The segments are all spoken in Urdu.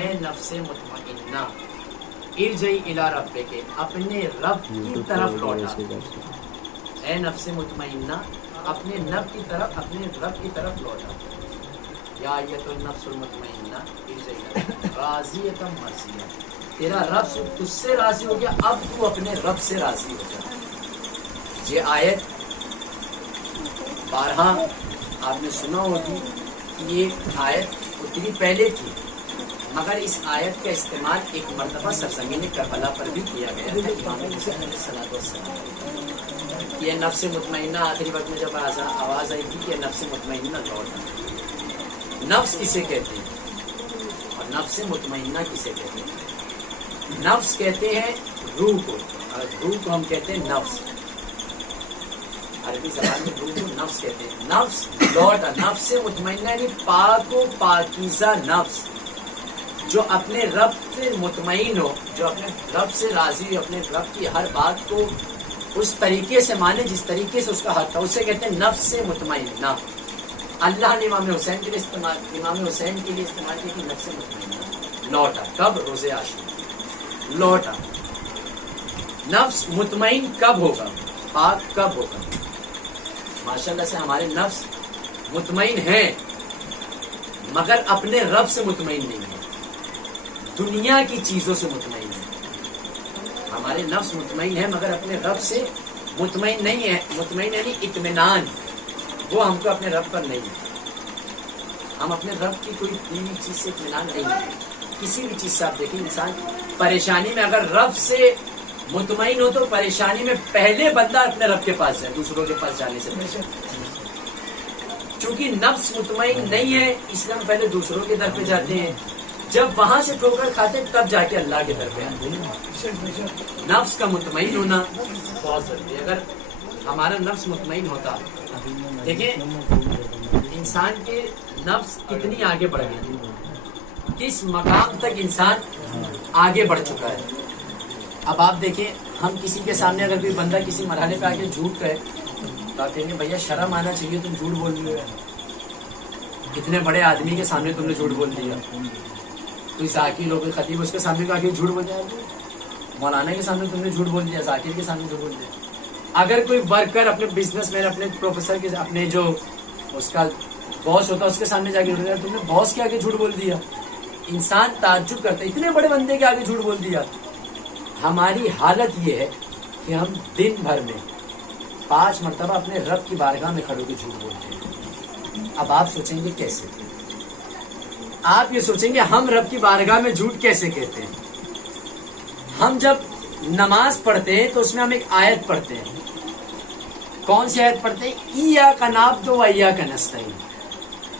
اے نفس مطمئنہ ارجعی الی ربک، اپنے رب کی طرف لوٹا. اے نفس مطمئنہ اپنے رب کی طرف لوٹا. یا ایت النفس المطمئنہ ارجعی راضیۃ مرضیہ، تیرا رب تجھ سے راضی ہو گیا، اب تو اپنے رب سے راضی ہو جا. یہ آیت بارہا آپ نے سنا ہوگی کہ یہ آیت اتنی پہلے تھی، مگر اس آیت کا استعمال ایک مرتبہ سرزمین کربلا پر بھی کیا گیا تھا امام حسین علیہ الصلوۃ والسلام. یہ نفس مطمئنہ آخری وقت میں جب آواز آئی تھی کہ نفس مطمئنہ لوٹا. نفس کسے کہتے ہیں اور نفس مطمئنہ کسے کہتے ہیں؟ نفس کہتے ہیں روح کو، اور روح کو ہم کہتے ہیں نفس. عربی زبان میں روح کو نفس کہتے ہیں. نفس لوٹا، نفس مطمئنہ یعنی پاک و پاکیزہ نفس جو اپنے رب سے مطمئن ہو، جو اپنے رب سے راضی ہو، اپنے رب کی ہر بات کو اس طریقے سے مانے جس طریقے سے اس کا حق تھا، اسے کہتے ہیں نفس سے مطمئنہ. اللہ نے امام حسین کے لیے استعمال کی کہ نفس مطمئنہ لوٹا. کب؟ روز عاشور لوٹا. نفس مطمئن کب ہوگا؟ پاک کب ہوگا؟ ماشاءاللہ سے ہمارے نفس مطمئن ہیں مگر اپنے رب سے مطمئن نہیں ہے، دنیا کی چیزوں سے مطمئن ہے. ہمارے نفس مطمئن ہے مگر اپنے رب سے مطمئن نہیں ہے. مطمئن یعنی اطمینان، وہ ہم کو اپنے رب پر نہیں ہے. ہم اپنے رب کی کوئی دی ہوئی چیز سے اطمینان نہیں ہے. کسی بھی چیز سے آپ دیکھیں، انسان پریشانی میں اگر رب سے مطمئن ہو تو پریشانی میں پہلے بندہ اپنے رب کے پاس جائے، دوسروں کے پاس جانے سے پہلے. چونکہ نفس مطمئن نہیں ہے اس لیے ہم پہلے دوسروں کے در پہ جاتے ہیں، جب وہاں سے ٹھوکر کھاتے ہیں تب جا کے اللہ کے در پہ آتے ہیں. نفس کا مطمئن ہونا بہت ضروری ہے. اگر ہمارا نفس مطمئن ہوتا، دیکھیں انسان کے نفس کتنی آگے بڑھ گئی، کس مقام تک انسان آگے بڑھ چکا ہے. اب آپ دیکھیں، ہم کسی کے سامنے اگر کوئی بندہ کسی مرحلے پہ آگے جھوٹ کہے تو آپ کہیں گے بھیا شرم آنا چاہیے، تم جھوٹ بول رہے ہو، اتنے بڑے آدمی کے سامنے تم نے جھوٹ بول دیا. کوئی ذاکر ہو، کوئی خطیب، اس کے سامنے کو آگے جھوٹ بول دیا. مولانا کے سامنے تم نے جھوٹ بول دیا، ذاکر کے سامنے جھوٹ بول دیا. اگر کوئی ورکر اپنے بزنس مین، اپنے پروفیسر کے، اپنے جو اس کا باس ہوتا ہے اس کے سامنے جا کے جھوٹ دیا، تم نے باس کے آگے جھوٹ بول دیا. انسان تعجب کرتا ہے، اتنے بڑے بندے کے آگے جھوٹ بول دیا. ہماری حالت یہ ہے کہ ہم دن بھر میں 5 مرتبہ اپنے رب کی بارگاہ میں کھڑے ہو کے جھوٹ بولتے ہیں. اب آپ سوچیں گے کیسے؟ آپ یہ سوچیں گے ہم رب کی بارگاہ میں جھوٹ کیسے کہتے ہیں؟ ہم جب نماز پڑھتے ہیں تو اس میں ہم ایک آیت پڑھتے ہیں. کون سی آیت پڑھتے ہیں؟ ایاک نعبد و ایاک نستعین،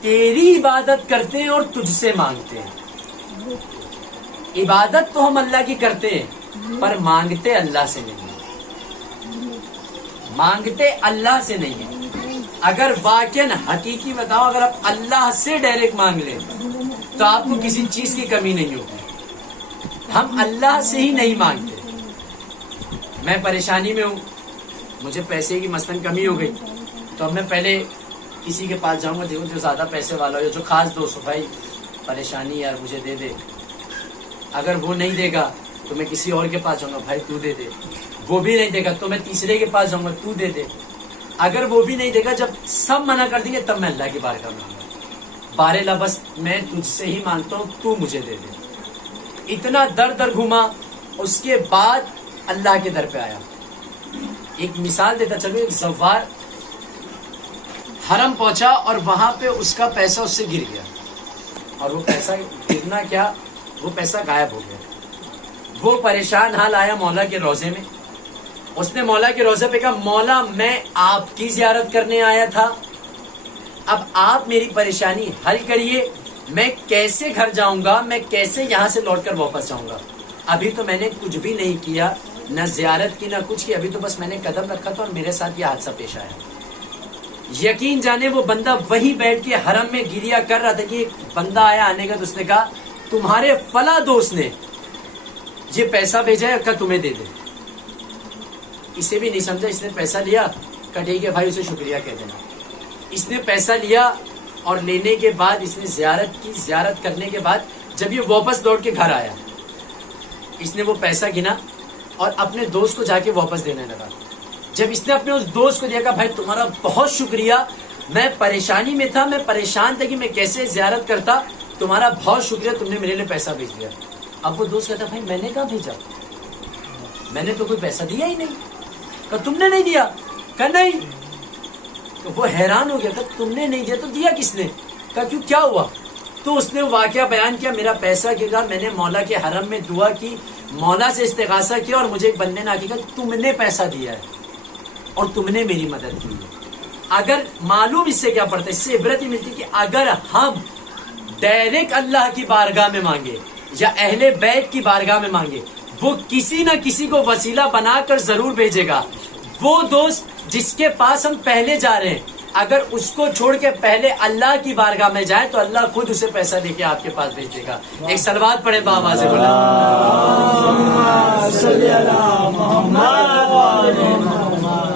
تیری عبادت کرتے ہیں اور تجھ سے مانگتے ہیں. عبادت تو ہم اللہ کی کرتے ہیں پر مانگتے اللہ سے نہیں ہے. مانگتے اللہ سے نہیں ہے. اگر واقعاً حقیقی بتاؤ، اگر آپ اللہ سے ڈائریکٹ مانگ لیں تو آپ کو کسی چیز کی کمی نہیں ہوگی. ہم اللہ سے ہی نہیں مانگتے. میں پریشانی میں ہوں، مجھے پیسے کی مثلاً کمی ہو گئی تو اب میں پہلے کسی کے پاس جاؤں گا جو زیادہ پیسے والا ہو، جو خاص دوست ہو، بھائی پریشانی یار مجھے دے دے. اگر وہ نہیں دے گا تو میں کسی اور کے پاس جاؤں گا، بھائی تو دے دے. وہ بھی نہیں دے گا تو میں تیسرے کے پاس جاؤں گا، تو دے دے. اگر وہ بھی نہیں دے گا، جب سب منع کر دیں گے تب میں اللہ کی بارگاہ میں آؤں گا، بارے بس میں تجھ سے ہی مانگتا ہوں، تو مجھے دے دے. اتنا در در گھوما، اس کے بعد اللہ کے در پہ آیا. ایک مثال دیتا چلو، ایک زوار حرم پہنچا اور وہاں پہ اس کا پیسہ اس سے گر گیا، اور وہ پیسہ گرنا کیا، وہ پیسہ غائب ہو گیا. وہ پریشان حال آیا مولا کے روزے میں. اس نے مولا کے روزے پہ کہا، مولا میں آپ کی زیارت کرنے آیا تھا، اب آپ میری پریشانی حل کریے. میں کیسے گھر جاؤں گا، میں کیسے یہاں سے لوٹ کر واپس جاؤں گا؟ ابھی تو میں نے کچھ بھی نہیں کیا، نہ زیارت کی نہ کچھ کی، ابھی تو بس میں نے قدم رکھا تھا اور میرے ساتھ یہ حادثہ پیش آیا. یقین جانے وہ بندہ وہیں بیٹھ کے حرم میں گریا کر رہا تھا کہ ایک بندہ آیا آنے کا، تو اس نے کہا تمہارے فلاں دوست نے یہ پیسہ بھیجا ہے، کہ تمہیں دے دے. اسے بھی نہیں سمجھا، اس نے پیسہ لیا، کہ ٹھیک ہے بھائی اسے شکریہ کہہ دینا. اس نے پیسہ لیا اور لینے کے بعد اس نے زیارت کی. زیارت کرنے کے بعد جب یہ واپس لوٹ کے گھر آیا, اس نے وہ پیسہ گنا اور اپنے دوست کو جا کے واپس دینے لگا. جب اس نے اپنے اس دوست کو دیا کہ بھائی تمہارا بہت شکریہ, میں پریشانی میں تھا, میں پریشان تھا کہ میں کیسے زیارت کرتا, تمہارا بہت شکریہ, تم نے میرے لیے پیسہ بھیج دیا. اب وہ دوست کہتا بھائی میں نے کہاں بھیجا, میں نے تو کوئی پیسہ دیا ہی نہیں. کہ تم نے نہیں دیا؟ کہ نہیں. تو وہ حیران ہو گیا کہ تم نے نہیں دیا تو دیا کس نے؟ کہ کیوں, کیا ہوا؟ تو اس نے واقعہ بیان کیا, میرا پیسہ گرا, میں نے مولا کے حرم میں دعا کی, مولا سے استغاثہ کیا, اور مجھے ایک بندے نے آ کے کہا تم نے پیسہ دیا ہے اور تم نے میری مدد کی ہے. اگر معلوم اس سے کیا پڑتا ہے, اس سے عبرت ہی ملتی کہ اگر ہم ڈائریکٹ اللہ کی بارگاہ میں مانگے یا اہل بیت کی بارگاہ میں مانگے, وہ کسی نہ کسی کو وسیلہ بنا کر ضرور بھیجے گا. وہ دوست جس کے پاس ہم پہلے جا رہے ہیں, اگر اس کو چھوڑ کے پہلے اللہ کی بارگاہ میں جائے تو اللہ خود اسے پیسہ دے کے آپ کے پاس بھیج دے گا. ایک صلوات پڑھے بآواز بلند.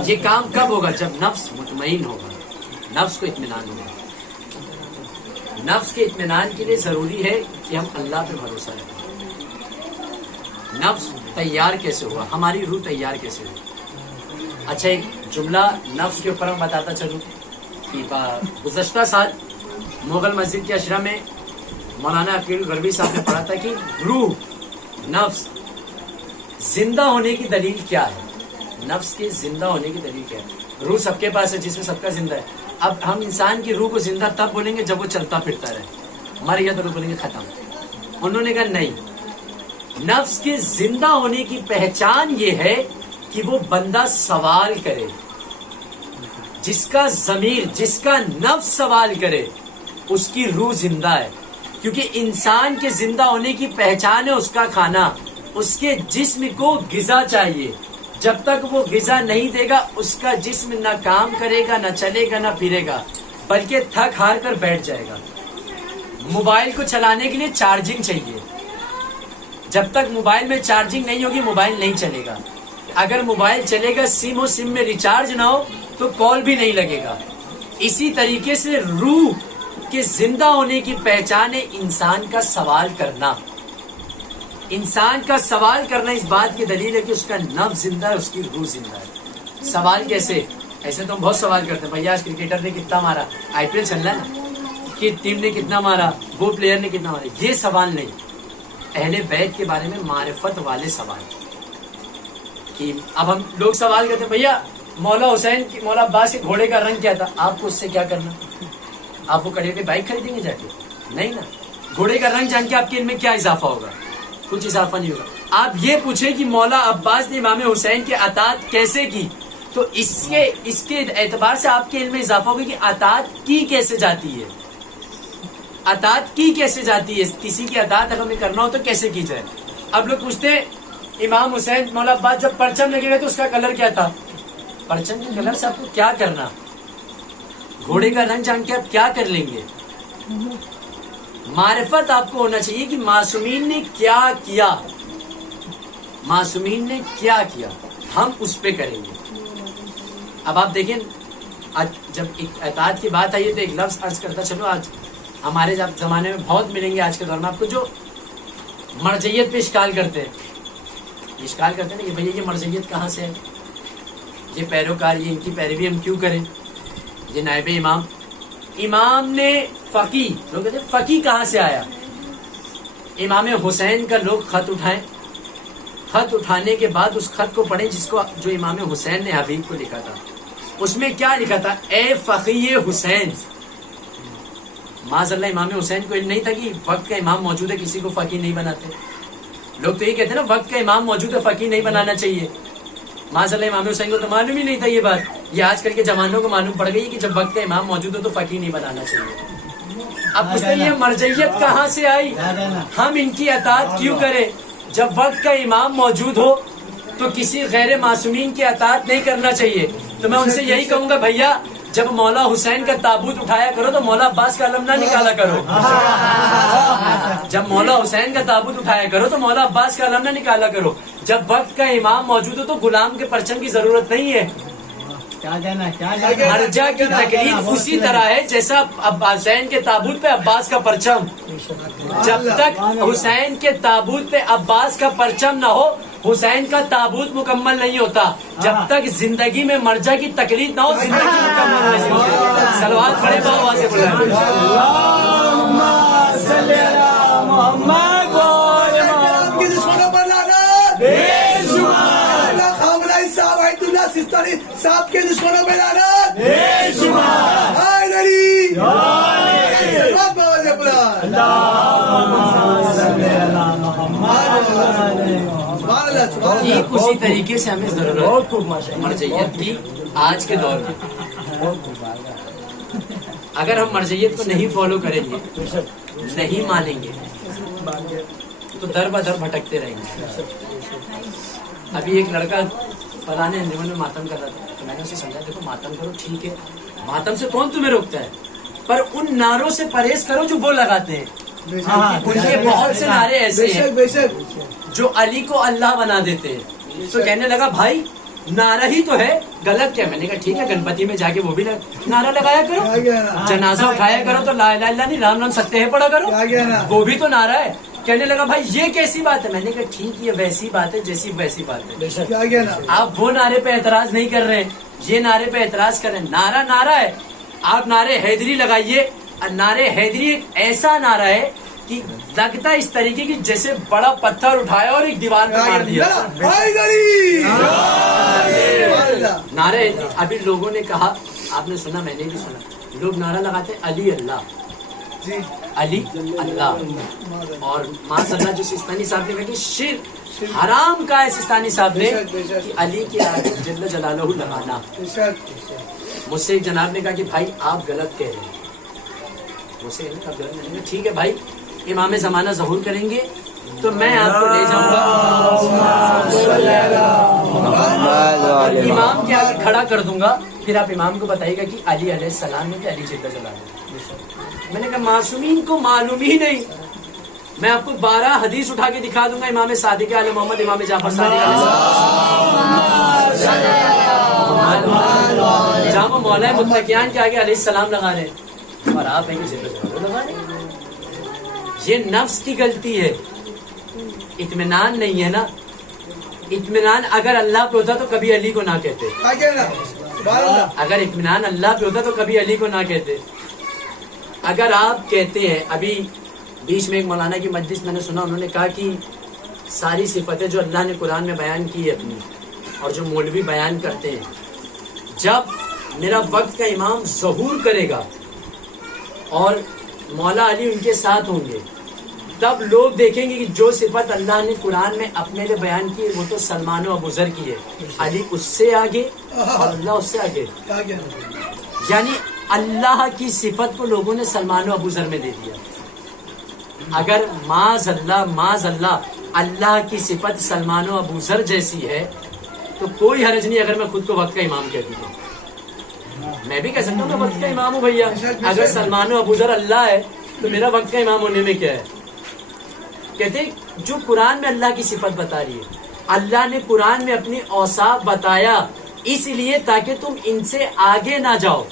یہ کام کب ہوگا؟ جب نفس مطمئن ہوگا, نفس کو اطمینان ہوگا. نفس کے اطمینان کے لیے ضروری ہے کہ ہم اللہ پہ بھروسہ رکھیں. نفس تیار کیسے ہوا, ہماری روح تیار کیسے ہوئی؟ اچھا ایک جملہ نفس کے اوپر میں بتاتا چلوں کہ گزشتہ سال مغل مسجد کے اشرا میں مولانا عقیل غربی صاحب نے پڑھا تھا کہ روح, نفس زندہ ہونے کی دلیل کیا ہے. نفس کے زندہ ہونے کی دلیل کیا ہے؟ روح سب کے پاس ہے, جس میں سب کا زندہ ہے. اب ہم انسان کی روح کو زندہ تب بولیں گے جب وہ چلتا پھرتا رہے, مر گیا تو بولیں گے ختم. انہوں نے کہا نہیں, نفس کے زندہ ہونے کی پہچان یہ ہے کہ وہ بندہ سوال کرے. جس کا ضمیر, جس کا نفس سوال کرے, اس کی روح زندہ ہے. کیونکہ انسان کے زندہ ہونے کی پہچان ہے اس کا کھانا. اس کے جسم کو غذا چاہیے, جب تک وہ غذا نہیں دے گا اس کا جسم نہ کام کرے گا, نہ چلے گا, نہ پھرے گا, بلکہ تھک ہار کر بیٹھ جائے گا. موبائل کو چلانے کے لیے چارجنگ چاہیے, جب تک موبائل میں چارجنگ نہیں ہوگی موبائل نہیں چلے گا. اگر موبائل چلے گا سم ہو, سم میں ریچارج نہ ہو تو کال بھی نہیں لگے گا. اسی طریقے سے روح کے زندہ ہونے کی پہچان ہے انسان کا سوال کرنا. انسان کا سوال کرنا اس بات کی دلیل ہے کہ اس کا نفس زندہ ہے, اس کی روح زندہ ہے. سوال کیسے؟ ایسے تو ہم بہت سوال کرتے ہیں, بھیا آج کرکٹر نے کتنا مارا, آئی پی ایل چل رہا ہے نا, کہ ٹیم نے کتنا مارا, وہ پلیئر نے کتنا مارا. یہ سوال نہیں. اہل بیت کے بارے میں معرفت والے سوال. کہ اب ہم لوگ سوال کرتے ہیں بھیا مولا حسین, مولا عباس کے گھوڑے کا رنگ کیا تھا, آپ کو اس سے کیا کرنا؟ آپ وہ کڑے پہ بائک خریدیں گے جا کے؟ نہیں نا. گھوڑے کا رنگ جان کے آپ کے علم میں کیا اضافہ ہوگا؟ کچھ اضافہ نہیں ہوگا. آپ یہ پوچھیں کہ مولا عباس نے امام حسین کی اطاعت کیسے کی, تو اس کے اعتبار سے آپ کے علم میں اضافہ ہوگا کہ اطاعت کی کیسے جاتی ہے. اطاعت کی کیسے جاتی ہے, کسی کی اطاعت اگر ہمیں کرنا ہو تو کیسے کی جائے. اب لوگ پوچھتے ہیں امام حسین, مولا عباس جب پرچم لگے گا تو اس کا کلر کیا تھا؟ پرچم کے کلر سے آپ کو کیا کرنا؟ گھوڑے کا رنگ جان کے آپ کیا کر لیں گے؟ معرفت آپ کو ہونا چاہیے کہ معصومین نے کیا کیا, معصومین نے کیا کیا, ہم اس پہ کریں گے. اب آپ دیکھیں جب اطاعت کی بات آئی ہے تو ایک لفظ عرض کرتا چلو. آج ہمارے زمانے میں بہت ملیں گے آج کے دور میں آپ کو جو مرجعیت پہ اشکال کرتے ہیں نا کہ بھیا یہ مرجعیت کہاں سے ہے, یہ پیروکار, یہ ان کی پیروی ہم کیوں کریں, یہ نائب امام نے فقی, لوگ کہتے ہیں فقی کہاں سے آیا؟ امام حسین کا لوگ خط اٹھائیں, خط اٹھانے کے بعد اس خط کو پڑھیں جو امام حسین نے حبیب کو لکھا تھا. اس میں کیا لکھا تھا؟ اے فقی حسین. معاذ اللہ امام حسین کو علم نہیں تھا کہ وقت کا امام موجود ہے, کسی کو فقی نہیں بناتے. لوگ تو یہ کہتے ہیں نا وقت کا امام موجود ہے, فقی نہیں بنانا چاہیے. معاذ اللہ امام حسین کو تو معلوم ہی نہیں تھا یہ بات. یہ آج کل کے جوانوں کو معلوم پڑ گئی کہ جب وقت کا امام موجود ہو تو فقی نہیں بنانا چاہیے. اب پوچھتے ہیں یہ مرجعیت کہاں سے آئی, ہم ان کی اطاعت کیوں کریں؟ جب وقت کا امام موجود ہو تو کسی غیر معصومین کی اطاعت نہیں کرنا چاہیے. تو میں ان سے یہی کہوں گا بھیا جب مولا حسین کا تابوت اٹھایا کرو تو مولا عباس کا علم نہ نکالا کرو. جب مولا حسین کا تابوت اٹھایا کرو تو مولا عباس کا علم نہ نکالا کرو. جب وقت کا امام موجود ہو تو غلام کے پرچم کی ضرورت نہیں ہے. کیا کہنا ہے؟ مرجع کی تقلید اسی طرح ہے جیسا حسین کے تابوت پہ عباس کا پرچم. جب تک حسین کے تابوت پہ عباس کا پرچم نہ ہو حسین کا تابوت مکمل نہیں ہوتا. جب تک زندگی میں مرجع کی تقلید نہ ہو زندگی مکمل نہیں ہوتی. صلوات پڑھے بابا سے سستانی صاحب کے دشمنوں پہ لعنت. ٹھیک اسی طریقے سے ہمیں ضرورت مرجعیت کی آج کے دور میں. اگر ہم مرجعیت کو نہیں فالو کریں گے نہیں مانیں گے تو در بدر بھٹکتے رہیں گے. ابھی ایک لڑکا فلانے انجمن میں ماتم کر رہا تھا تو میں نے اسے سمجھا دیکھو ماتم کرو ٹھیک ہے ماتم سے کون تمہیں روکتا ہے پر ان نعروں سے پرہیز کرو جو وہ لگاتے ہیں. ان کے بہت سے نعرے ایسے ہیں جو علی کو اللہ بنا دیتے ہیں. تو کہنے لگا بھائی نعرہ ہی تو ہے غلط کیا. میں نے کہا ٹھیک ہے گنپتی میں جا کے وہ بھی نعرہ لگایا کرو جنازہ اٹھایا کرو تو لا الہ الا اللہ نہیں رام رام ستیہ ہے پڑھا کرو وہ بھی تو نعرہ ہے. کہنے لگا بھائی یہ کیسی بات ہے. میں نے کہا ٹھیک یہ ویسی بات ہے جیسی ویسی بات ہے. آپ وہ نعرے پہ اعتراض نہیں کر رہے یہ نعرے پہ اعتراض کر رہے ہیں. نعرہ نعرہ ہے. آپ نعرے حیدری لگائیے. نعرے حیدری ایک ایسا نعرہ ہے کہ لگتا ہے اس طریقے کی جیسے بڑا پتھر اٹھایا اور ایک دیوار پہ مار دیا. نعرے ابھی لوگوں نے کہا آپ نے سنا میں نے بھی سنا لوگ نعرہ لگاتے علی اللہ علی اللہ اور معاذ اللہ جو سستانی صاحب نے کہا کہ شرک حرام کا ہے سستانی صاحب نے کہ علی کے آگے جل جلالہ لگانا. مجھ سے ایک جناب نے کہا کہ بھائی آپ غلط کہہ رہے ہیں. مجھ سے ٹھیک ہے بھائی امام زمانہ ظہور کریں گے تو میں آپ کو لے جاؤں گا امام کے آگے کھڑا کر دوں گا پھر آپ امام کو بتائیے گا کہ علی علیہ السلام نے کہ علی جل جلالہ. میں نے کہا معصومین کو معلوم ہی نہیں. میں آپ کو 12 حدیث اٹھا کے دکھا دوں گا امام صادق علیہ محمد امام جعفر صادق علیہ جہاں وہ مولا متقیان کے آگے علیہ السلام لگا رہے ہیں اور آپ ہیں کہ جل جلالہ لگا رہے ہیں. یہ نفس کی غلطی ہے. اطمینان نہیں ہے نا. اطمینان اگر اللہ پہ ہوتا تو کبھی علی کو نہ کہتے. اگر اطمینان اللہ پہ ہوتا تو کبھی علی کو نہ کہتے. اگر آپ کہتے ہیں ابھی بیچ میں ایک مولانا کی مجلس میں نے سنا انہوں نے کہا کہ ساری صفتیں جو اللہ نے قرآن میں بیان کی ہے اپنی اور جو مولوی بیان کرتے ہیں جب میرا وقت کا امام ظہور کرے گا اور مولا علی ان کے ساتھ ہوں گے تب لوگ دیکھیں گے کہ جو صفت اللہ نے قرآن میں اپنے لیے بیان کی ہے وہ تو سلمان و ابوذر کی ہے. علی اس سے آگے اور اللہ اس سے آگے. یعنی اللہ کی صفت کو لوگوں نے سلمان و ابوذر میں دے دیا. اگر معاذ اللہ اللہ کی صفت سلمان و ابوذر جیسی ہے تو کوئی حرج نہیں اگر میں خود کو وقت کا امام کہہ دوں. میں بھی کہہ سکتا ہوں میں وقت کا امام ہوں بھیا. اگر سلمان و ابوذر اللہ ہے تو میرا وقت کا امام ہونے میں کیا ہے. کہتے جو قرآن میں اللہ کی صفت بتا رہی ہے اللہ نے قرآن میں اپنی اوصاف بتایا اس لیے تاکہ تم ان سے آگے نہ جاؤ.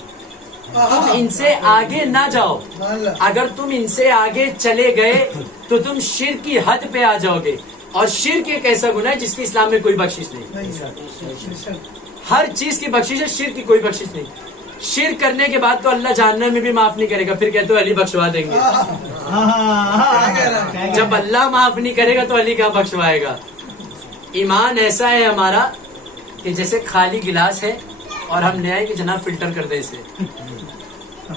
تم ان سے آگے نہ جاؤ. اگر تم ان سے آگے چلے گئے تو تم شرک کی حد پہ آ جاؤ گے. اور شرک ایک ایسا گناہ ہے جس کی اسلام میں کوئی بخشش نہیں. ہر چیز کی بخشش ہے شرک کی کوئی بخشش نہیں. شرک کرنے کے بعد تو اللہ جہنم میں بھی معاف نہیں کرے گا. پھر کہتے ہو علی بخشوا دیں گے. جب اللہ معاف نہیں کرے گا تو علی کہاں بخشوائے گا. ایمان ایسا ہے ہمارا کہ جیسے خالی گلاس ہے اور ہم نے آئے کہ جناب فلٹر کر دیں اسے.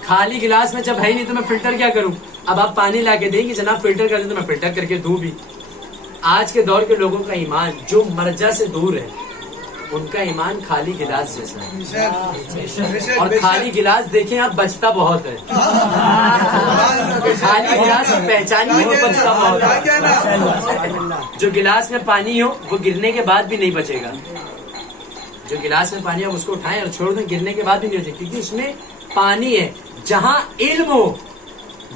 خالی گلاس میں جب ہے ہی نہیں تو میں فلٹر کیا کروں. اب آپ پانی لا کے دیں گے جناب فلٹر کر دیں تو میں فلٹر کر کے دوں بھی. آج کے دور کے لوگوں کا ایمان جو مرجع سے دور ہے ان کا ایمان خالی گلاس جیسا ہے. اور خالی گلاس دیکھیں آپ بچتا بہت ہے. خالی گلاس پہچانیے وہ بچتا بہت ہے. جو گلاس میں پانی ہو وہ گرنے کے بعد بھی نہیں بچے گا. جو گلاس میں پانی ہو اس کو اٹھائیں اور چھوڑ دیں گرنے کے بعد بھی نہیں بچے کیونکہ اس میں پانی ہے. جہاں علم ہو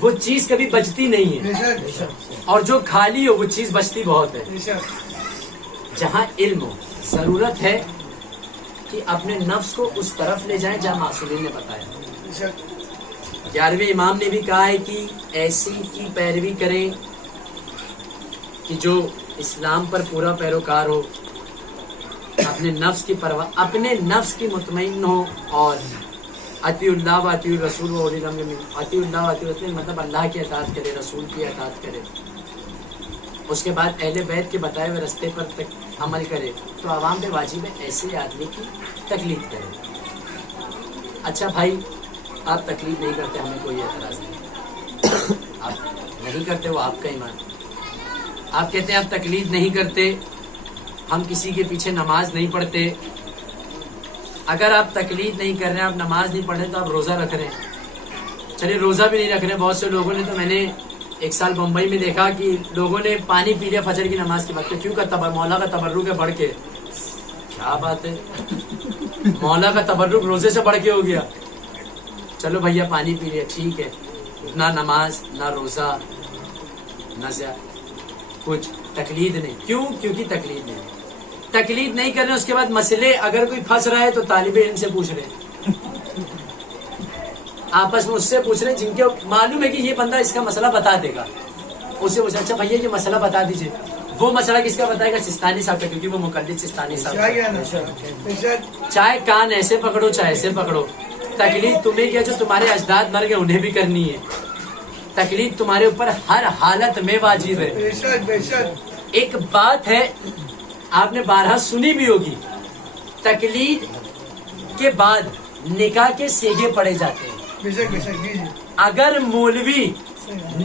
وہ چیز کبھی بچتی نہیں ہے اور جو خالی ہو وہ چیز بچتی بہت ہے. جہاں علم ہو ضرورت ہے کہ اپنے نفس کو اس طرف لے جائیں جہاں معصومین نے بتایا. بے شک 11ویں امام نے بھی کہا ہے کہ ایسی کی پیروی کریں کہ جو اسلام پر پورا پیروکار ہو، اپنے نفس کی پرواہ، اپنے نفس کی مطمئن ہو، اور اطیع اللہ و اطیع الرسول و اولی الامر منکم. اطیع اللہ و اطیع الرسول مطلب اللہ کی اطاعت کرے، رسول کی اطاعت کرے، اس کے بعد اہل بیت کے بتائے ہوئے رستے پر عمل کرے. تو عوام پہ واجب ہے ایسے آدمی کی تکلیف کرے. اچھا بھائی آپ تکلیف نہیں کرتے، ہمیں کوئی اعتراض نہیں. آپ نہیں کرتے وہ آپ کا ایمان. آپ کہتے ہیں آپ تکلیف نہیں کرتے، ہم کسی کے پیچھے نماز نہیں پڑھتے. اگر آپ تکلیف نہیں کر رہے ہیں، آپ نماز نہیں پڑھ رہے، تو آپ روزہ رکھ رہے ہیں. چلیے روزہ بھی نہیں رکھ رہے. بہت سے لوگوں نے، تو میں نے ایک سال بمبئی میں دیکھا کہ لوگوں نے پانی پی لیا فجر کی نماز کے بعد. کیوں کا مولا کا تبرک ہے بڑھ کے. کیا بات ہے، مولا کا تبرک روزے سے بڑھ کے ہو گیا. چلو بھیا پانی پی لیا ٹھیک ہے، نہ نماز نہ روزہ نہ کچھ، تقلید نہیں. کیوں؟ کیونکہ تقلید نہیں، تقلید نہیں کرنے. اس کے بعد مسئلے اگر کوئی پھنس رہا ہے تو طالب علم سے پوچھ رہے، آپس میں اس سے پوچھ رہے جن کے معلوم ہے کہ یہ بندہ اس کا مسئلہ بتا دے گا. اسے پوچھا اچھا بھیا یہ مسئلہ بتا دیجئے. وہ مسئلہ کس کا بتائے گا؟ سستانی صاحب کا، کیونکہ وہ مقلد سستانی صاحب. چاہے کان ایسے پکڑو چاہے ایسے پکڑو، تقلید تمہیں کیا جو تمہارے اجداد مر گئے انہیں بھی کرنی ہے. تقلید تمہارے اوپر ہر حالت میں واجب ہے. ایک بات ہے آپ نے بارہا سنی بھی ہوگی، تقلید کے بعد نکاح کے سیگے پڑے جاتے ہیں. اگر مولوی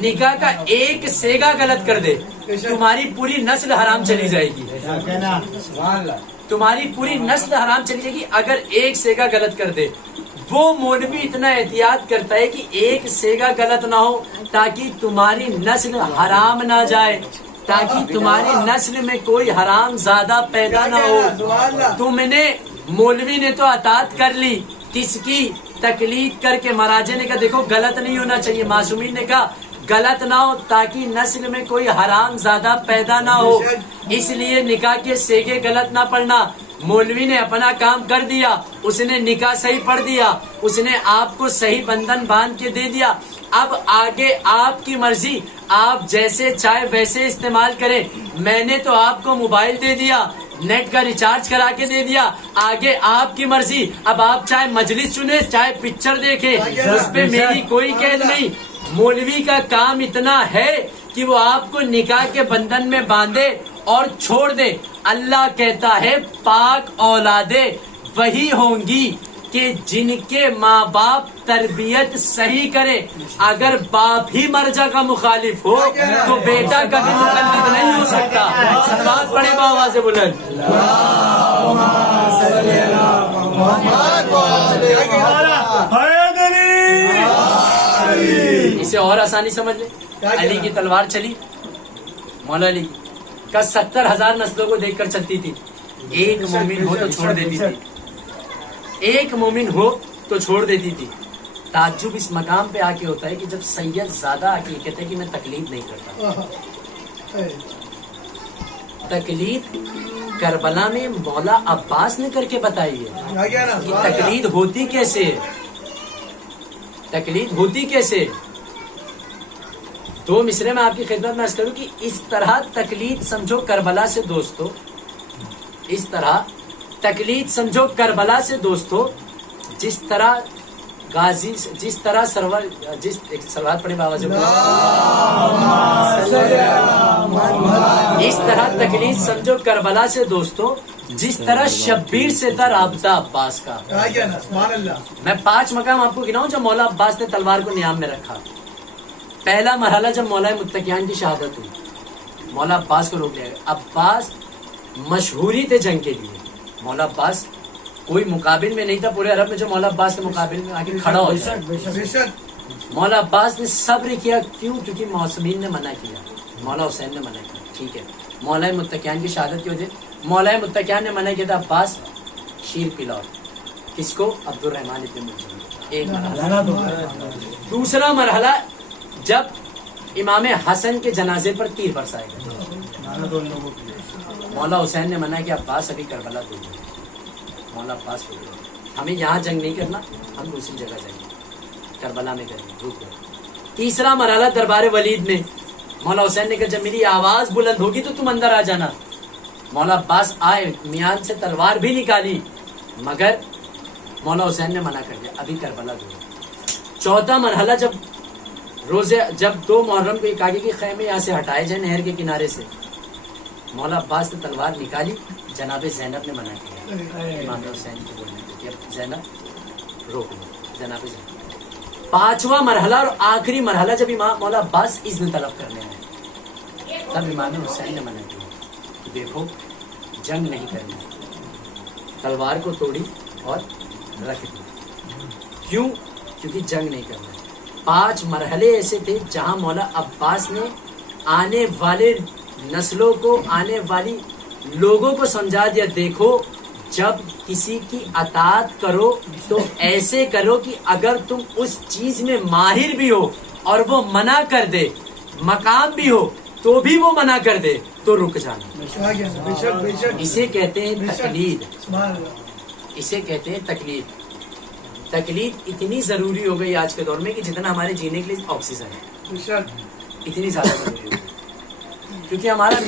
نکاح کا ایک سیگا غلط کر دے تمہاری پوری نسل حرام چلی جائے گی. تمہاری پوری نسل حرام چلی جائے گی اگر ایک سیگا غلط کر دے. وہ مولوی اتنا احتیاط کرتا ہے کہ ایک سیگا غلط نہ ہو تاکہ تمہاری نسل حرام نہ جائے، تاکہ تمہاری نسل میں کوئی حرام زیادہ پیدا نہ ہو. تم نے مولوی نے تو اطاعت کر لی، کس کی؟ تقلید کر کے. مراجع نے کہا دیکھو غلط نہیں ہونا چاہیے، معصومین نے کہا غلط نہ ہو تاکہ نسل میں کوئی حرام زیادہ پیدا نہ ہو، اس لیے نکاح کے سیگے غلط نہ پڑھنا. مولوی نے اپنا کام کر دیا، اس نے نکاح صحیح پڑھ دیا، اس نے آپ کو صحیح بندھن باندھ کے دے دیا. اب آگے آپ کی مرضی، آپ جیسے چاہے ویسے استعمال کریں. میں نے تو آپ کو موبائل دے دیا، نیٹ کا ریچارج کرا کے دے دیا، آگے آپ کی مرضی. اب آپ چاہے مجلس چنے چاہے پکچر دیکھیں، اس پہ میری کوئی قید نہیں. مولوی کا کام اتنا ہے کہ وہ آپ کو نکاح کے بندھن میں باندھے اور چھوڑ دے. اللہ کہتا ہے پاک اولادیں وہی ہوں گی کہ جن کے ماں باپ تربیت صحیح کرے. اگر باپ ہی مرجع کا مخالف ہو تو بیٹا کبھی مقلد نہیں ہو سکتا. سلوات پڑھے با آواز بلند. اسے اور آسانی سمجھ لے. علی کی تلوار چلی، مولا علی کا 70,000 نسلوں کو دیکھ کر چلتی تھی. ایک مومن ہو تو چھوڑ دیتی تھی، ایک مومن ہو تو چھوڑ دیتی تھی. تعجب اس مقام پہ آ کے ہوتا ہے کہ جب سید زیادہ آ کے کہتے ہیں کہ میں تقلید نہیں کرتا. تقلید کربلا میں مولا عباس نے کر کے بتائی ہے کہ تقلید ہوتی کیسے، تقلید ہوتی کیسے. دو مصرے میں آپ کی خدمت میں عرض کروں کہ اس طرح تقلید سمجھو کربلا سے دوستو، اس طرح تقلید سمجھو کربلا سے دوستو، جس طرح غازی، جس طرح سرور، جس سلوات پڑھے بابا سے اس طرح تقلید سمجھو کربلا سے دوستو جس طرح شبیر سے تھا رابطہ عباس کا. میں 5 مقام آپ کو گناؤں جب مولا عباس نے تلوار کو نیام میں رکھا. پہلا مرحلہ جب مولا متقیان کی شہادت ہوئی، مولا عباس کو روک لیا گیا. عباس مشہوری تھے جنگ کے لیے. مولا عباس کوئی مقابل میں نہیں تھا پورے عرب میں جو مولا عباس کے مقابل میں آگے کھڑا ہو جائے. مولا عباس نے صبر کیا. کیوں؟ کیونکہ معصومین نے منع کیا، مولا حسین نے منع کیا. ٹھیک ہے، مولا متقیان کی شہادت کی وجہ مولا متقیان نے منع کیا تھا عباس شیر پلاؤ. کس کو؟ عبد الرحمن ابن ملجم. ایک مرحلہ. دوسرا مرحلہ جب امام حسن کے جنازے پر تیر برسائے گئے، مولا حسین نے منع کیا عباس ابھی کربلا تو. مولا عباس کو گئے ہمیں یہاں جنگ نہیں کرنا, ہم دوسری جگہ جائیں گے, کربلا میں کریں گے, رک گئے. تیسرا مرحلہ دربار ولید میں, مولا حسین نے کہا جب میری آواز بلند ہوگی تو تم اندر آ جانا. مولا عباس آئے, میان سے تلوار بھی نکالی, مگر مولا حسین نے منع کر دیا, ابھی کربلا دور. چوتھا مرحلہ جب 2 محرم کو ایک آگے کی خیمے یہاں سے ہٹائے جائیں نہر کے کنارے سے, مولا عباس نے تلوار نکالی, جناب زینب نے منع کیا امام حسین کو بولنے کو کہ اب زینب روک لو, جناب زینب. پانچواں مرحلہ اور آخری مرحلہ جب امام مولا عباس اذن طلب کرنے آئے, تب امام حسین نے منع کیا کہ دیکھو جنگ نہیں کرنی, تلوار کو توڑی اور رکھ دی. کیوں؟ کیونکہ جنگ نہیں کرنا. 5 مرحلے ایسے تھے جہاں مولا عباس نے آنے والے نسلوں کو, آنے والی لوگوں کو سمجھا دیا, دیکھو جب کسی کی اطاعت کرو تو ایسے کرو کہ اگر تم اس چیز میں ماہر بھی ہو اور وہ منع کر دے, مقام بھی ہو تو بھی وہ منع کر دے تو رک جانا. اسے کہتے ہیں تقلید, اسے کہتے ہیں تقلید. تقلید اتنی ضروری ہو گئی آج کے دور میں کہ جتنا ہمارے جینے کے لیے آکسیجن ہے, اتنی زیادہ ضروری ہو گئی, کیونکہ ہمارا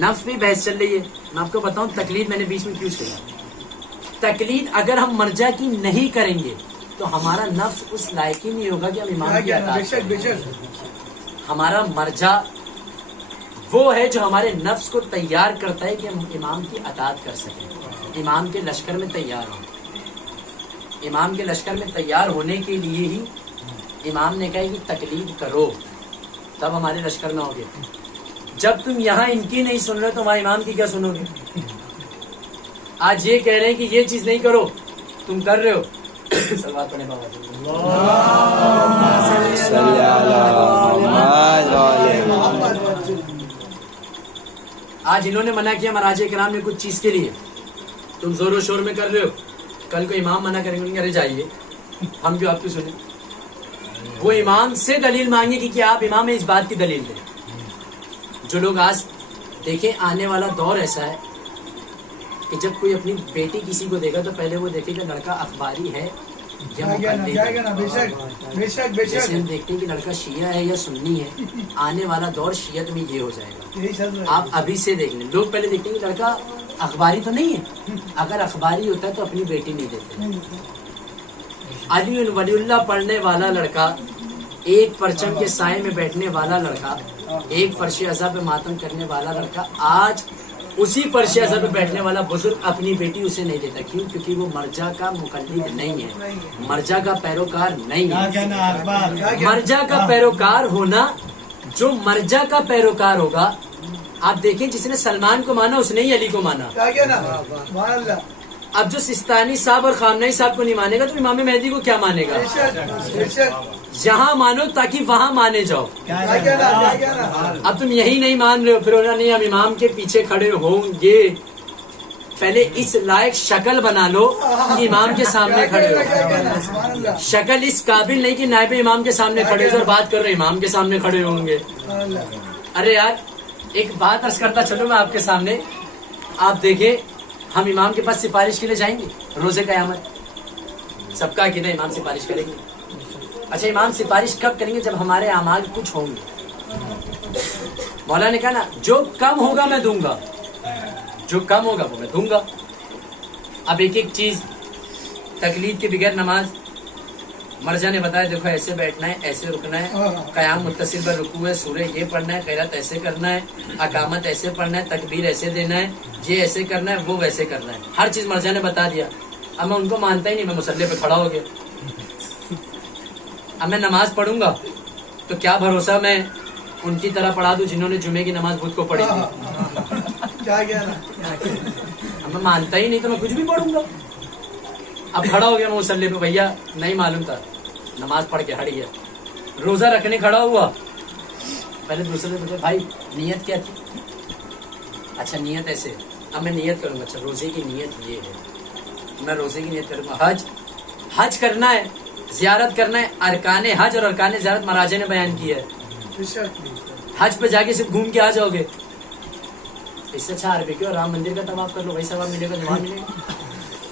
نفس بھی بحث چل رہی ہے. میں آپ کو بتاؤں تقلید میں نے بیچ میں کیوں چھوڑا. تقلید اگر ہم مرجع کی نہیں کریں گے تو ہمارا نفس اس لائق ہی نہیں ہوگا کہ ہم امام کی اطاعت کریں. ہمارا مرجع وہ ہے جو ہمارے نفس کو تیار کرتا ہے کہ ہم امام کی اطاعت کر سکیں, امام کے لشکر میں تیار ہوں. امام کے لشکر میں تیار ہونے کے لیے ہی امام نے کہا کہ تقلید کرو, تب ہمارے لشکر میں ہوگے. جب تم یہاں ان کی نہیں سن رہے تو وہاں امام کی کیا سنو گے؟ آج یہ کہہ رہے ہیں کہ یہ چیز نہیں کرو, تم کر رہے ہو. صلوات پڑھیں بابا جی. آج انہوں نے منع کیا مراجع کرام نے کچھ چیز کے لیے, تم زور و شور میں کر رہے ہو, کل کو امام منع کریں گے, ارے جائیے ہم کیوں آپ کی سنیں. وہ امام سے دلیل مانگے کہ کیا آپ امام اس بات کی دلیل دیں. جو لوگ آج دیکھیں, آنے والا دور ایسا ہے کہ جب کوئی اپنی بیٹی کسی کو دیکھا تو پہلے وہ دیکھے کہ لڑکا اخباری ہے یا مقلد ہے. جیسے ہم دیکھتے ہیں کہ لڑکا شیعہ ہے یا سنی ہے, آنے والا دور شیعت میں یہ ہو جائے گا. آپ ابھی سے دیکھ لیں, لوگ پہلے دیکھتے ہیں کہ لڑکا اخباری تو نہیں ہے, اگر اخباری ہوتا ہے تو اپنی بیٹی نہیں دیتے. علی ولی اللہ پڑھنے والا لڑکا, ایک پرچم کے سائے میں بیٹھنے والا لڑکا, ایک فرش ازا پہ ماتم کرنے والا لڑکا, آج اسی فرش ازا پہ بیٹھنے والا بزرگ اپنی بیٹی اسے نہیں دیتا. کیوں؟ کیونکہ وہ مرجع کا مقلد نہیں ہے, مرجع کا پیروکار نہیں ہے. مرجع کا پیروکار ہونا, جو مرجع کا پیروکار ہوگا, آپ دیکھیں جس نے سلمان کو مانا اس نے ہی علی کو مانا. اب جو سستانی صاحب اور خامنہی صاحب کو نہیں مانے گا تو امام مہدی کو کیا مانے گا؟ یہاں مانو تاکہ وہاں مانے جاؤ. اب تم یہی نہیں مان رہے ہو, پھر نہیں ہم امام کے پیچھے کھڑے ہوں گے. پہلے اس لائق شکل بنا لو کہ امام کے سامنے کھڑے ہو. شکل اس قابل نہیں کہ نائب امام کے سامنے کھڑے ہو اور بات کر رہے امام کے سامنے کھڑے ہوں گے. ارے یار ایک بات عرض کرتا چلو میں آپ کے سامنے, آپ دیکھیں ہم امام کے پاس سفارش کے لیے جائیں گے روزے قیامت, سب کا عقیدہ امام سفارش کریں گے. اچھا امام سفارش کب کریں گے؟ جب ہمارے اعمال کچھ ہوں گے. مولا نے کہا نا جو کم ہوگا میں دوں گا, جو کم ہوگا وہ میں دوں گا. اب ایک ایک چیز, تقلید کے بغیر نماز, مرجع نے بتایا دیکھو ایسے بیٹھنا ہے, ایسے رکنا ہے, قیام متصل پر رکوع ہے, سورہ یہ پڑھنا ہے, قرات ایسے کرنا ہے, اقامت ایسے پڑھنا ہے, تکبیر ایسے دینا ہے, یہ ایسے کرنا ہے, وہ ویسے کرنا ہے. ہر چیز مرجع نے بتا دیا. اب میں ان کو مانتا ہی نہیں, میں مصلی پہ کھڑا ہو گیا. اب میں نماز پڑھوں گا تو کیا بھروسہ میں ان کی طرح پڑھا دوں جنہوں نے جمعے کی نماز بدھ کو پڑھی تھی. اب میں مانتا ہی نہیں تو میں کچھ بھی پڑھوں گا. اب کھڑا ہو گیا میں مصلی پہ, بھیا نہیں معلوم تھا, نماز پڑھ کے ہٹ گیا. روزہ رکھنے کھڑا ہوا, پہلے دوسرے نے پوچھا بھائی نیت کیا تھی؟ اچھا نیت ایسے. اب میں نیت کروں گا, اچھا روزے کی نیت یہ ہے, میں روزے کی نیت کروں گا. حج کرنا ہے, زیارت کرنا ہے. ارکان حج اور ارکان زیارت مراجع نے بیان کیا ہے. حج پہ جا کے صرف گھوم کے آ جاؤ گے, اس سے اچھا عربی کیوں رام مندر کا طواف کر لو, وہی ثواب ملے گا, جواب ملے گا.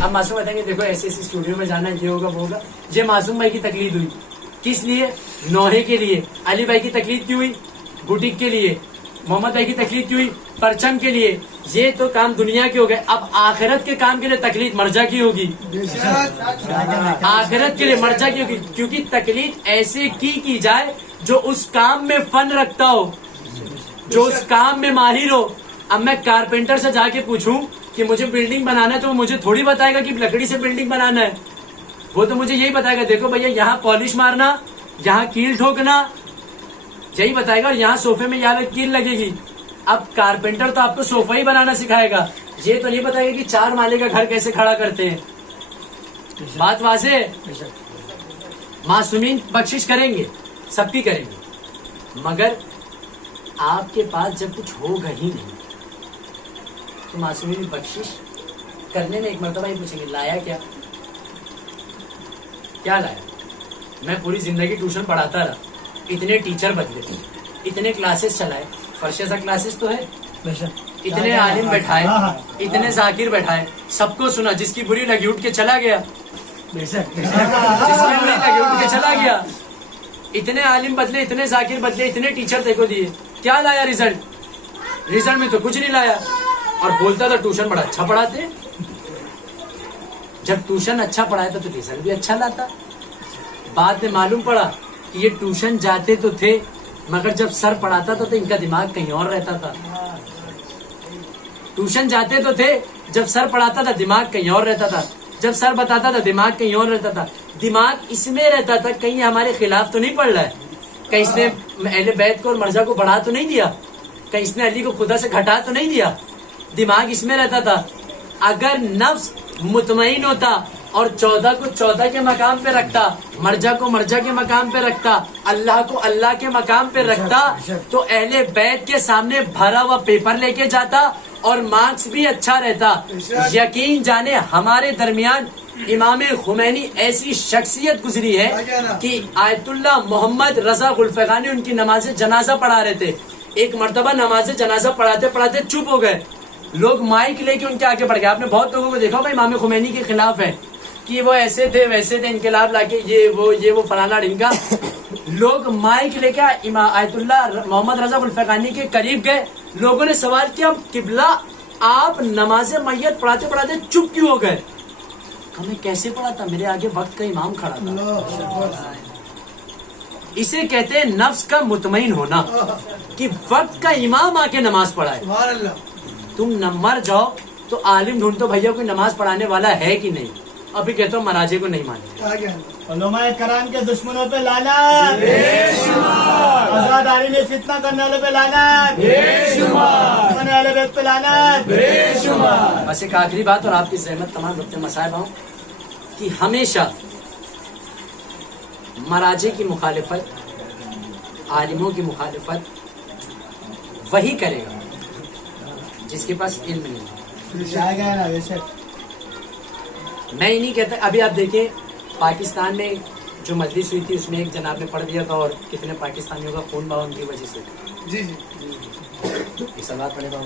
اب معصوم بتائیں گے دیکھو ایسے ایسے اسٹوڈیو میں جانا ہے، یہ ہوگا وہ ہوگا. یہ معصوم بھائی کی تقلید ہوئی کس لیے؟ نوحے کے لیے. علی بھائی کی تقلید کیوں ہوئی؟ بوٹیک کے لیے. محمد بھائی کی تقلید کیوں ہوئی؟ پرچم کے لیے. یہ تو کام دنیا کے ہو گئے. اب آخرت کے کام کے لیے تقلید مرجع کی ہوگی. آخرت کے لیے مرجع کی ہوگی، کیونکہ تقلید ایسے کی جائے جو اس کام میں فن رکھتا ہو، جو اس کام میں ماہر ہو. اب میں کارپینٹر سے جا کے پوچھوں کہ مجھے بلڈنگ بنانا ہے تو وہ مجھے تھوڑی بتائے گا کہ لکڑی سے بلڈنگ بنانا ہے. وہ تو مجھے یہی بتائے گا دیکھو بھیا یہاں پالش مارنا، یہاں کیل ٹھوکنا، یہی بتائے گا. اور یہاں صوفے میں یہاں کیل لگے گی. اب کارپینٹر تو آپ کو صوفہ ہی بنانا سکھائے گا، یہ تو نہیں بتائے گا کہ 4 مالے کا گھر کیسے کھڑا کرتے ہیں. بات واضح ہے. معصومین بخشش کریں گے، سب کی کریں گے، مگر آپ کے پاس جب کچھ ہوگا ہی نہیں تو معصومین بخشش کرنے میں ایک مرتبہ ہی پوچھیں گے لایا کیا؟ کیا لایا؟ میں پوری زندگی ٹیوشن پڑھاتا رہا، اتنے ٹیچر بدلے، اتنے کلاسز چلائے، فرشتہ کلاسز تو ہے، اتنے عالم بیٹھائے، اتنے ذاکر بیٹھائے، سب کو سنا، جس کی بری لگی اٹھ کے چلا گیا، جس کی بری لگی اٹھ کے چلا گیا. اتنے عالم بدلے، اتنے ذاکر بدلے، اتنے ٹیچر دیکھو دیے، کیا لایا رزلٹ؟ رزلٹ میں تو کچھ نہیں لایا. اور بولتا تھا ٹیوشن بڑا اچھا پڑھاتے. جب ٹیوشن اچھا پڑھایا تھا تو رزلٹ بھی اچھا لاتا. بعد میں معلوم پڑا کہ یہ ٹیوشن جاتے تو تھے مگر جب سر پڑھاتا تھا تو ان کا دماغ کہیں اور رہتا تھا. ٹیوشن جاتے تو تھے، جب سر پڑھاتا تھا دماغ کہیں اور رہتا تھا، جب سر بتاتا تھا دماغ کہیں اور رہتا تھا. دماغ اس میں رہتا تھا کہیں ہمارے خلاف تو نہیں پڑھ رہا ہے، کہیں اس نے اہل بیت کو اور مرزا کو بڑھا تو نہیں دیا، کہیں اس نے علی کو خدا سے گھٹا تو نہیں دیا. دماغ اس میں رہتا تھا. اگر نفس مطمئن ہوتا اور 14 کو 14 کے مقام پہ رکھتا، مرجع کو مرجع کے مقام پہ رکھتا، اللہ کو اللہ کے مقام پہ رکھتا، تو اہل بیت کے سامنے بھرا ہوا پیپر لے کے جاتا اور مارکس بھی اچھا رہتا. یقین جانے ہمارے درمیان امام خمینی ایسی شخصیت گزری ہے کہ آیت اللہ محمد رضا غلفغانی ان کی نماز جنازہ پڑھا رہے تھے. ایک مرتبہ نماز جنازہ پڑھاتے پڑھاتے چپ ہو گئے، لوگ مائک لے کے ان کے آگے بڑھ گئے. آپ نے بہت لوگوں کو دیکھا ہوگا امام خمینی کے خلاف ہے کہ وہ ایسے تھے ویسے تھے، انقلاب لا کے یہ وہ فلانا ڈھنگا. لوگ مائک لے کے آیت اللہ محمد رضا غلفغانی کے قریب گئے. لوگوں نے سوال کیا قبلہ آپ نماز میت پڑھاتے پڑھاتے چپ کیوں ہو گئے؟ میں کیسے پڑھا تھا، میرے آگے وقت کا امام کھڑا تھا. اسے کہتے ہیں نفس کا مطمئن ہونا کہ وقت کا امام آ کے نماز پڑھائے. تم نہ مر جاؤ تو عالم ڈھونڈ تو بھیا کوئی نماز پڑھانے والا ہے کہ نہیں. ابھی کہتا ہوں مراجے کو نہیں مانے. علماء کرام کے دشمنوں پہ لعنت، آزاداری میں فتنہ کرنے والوں پہ لعنت، کرنے والے بیت پہ لعنت. بس ایک آخری بات اور آپ کی زحمت تمام بچے مصائب ہوں کہ ہمیشہ مراجے کی مخالفت، عالموں کی مخالفت وہی کرے گا جس کے پاس علم نہیں. میں ہی نہیں کہتا. ابھی آپ دیکھیں پاکستان میں جو مجلس ہوئی تھی اس میں ایک جناب نے پڑھ دیا تھا اور کتنے پاکستانیوں کا خون بہا ان کی وجہ سے. جی یہ سوال پڑے گا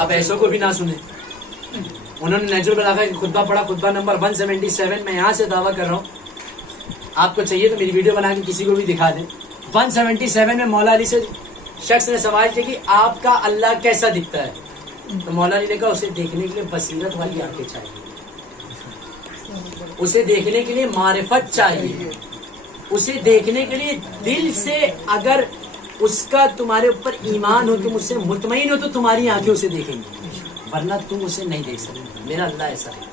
اب ایسوں کو بھی نہ سنیں. انہوں نے نیچرل بلاغہ کی خطبہ پڑھا، خطبہ نمبر 177. میں یہاں سے دعویٰ کر رہا ہوں، آپ کو چاہیے تو میری ویڈیو بنا کے کسی کو بھی دکھا دیں. 177 میں مولا علی سے شخص نے سوال کیا کہ آپ کا اللہ کیسا دکھتا ہے؟ تو مولا علی نے کہا اسے دیکھنے کے لیے بصیرت والی آنکھیں چاہیے، اسے دیکھنے کے لیے معرفت چاہیے، اسے دیکھنے کے لیے دل سے اگر اس کا تمہارے اوپر ایمان ہو، تم اس سے مطمئن ہو تو تمہاری آنکھیں اسے دیکھیں گی، ورنہ تم اسے نہیں دیکھ سکتے. میرا اللہ ایسا ہے.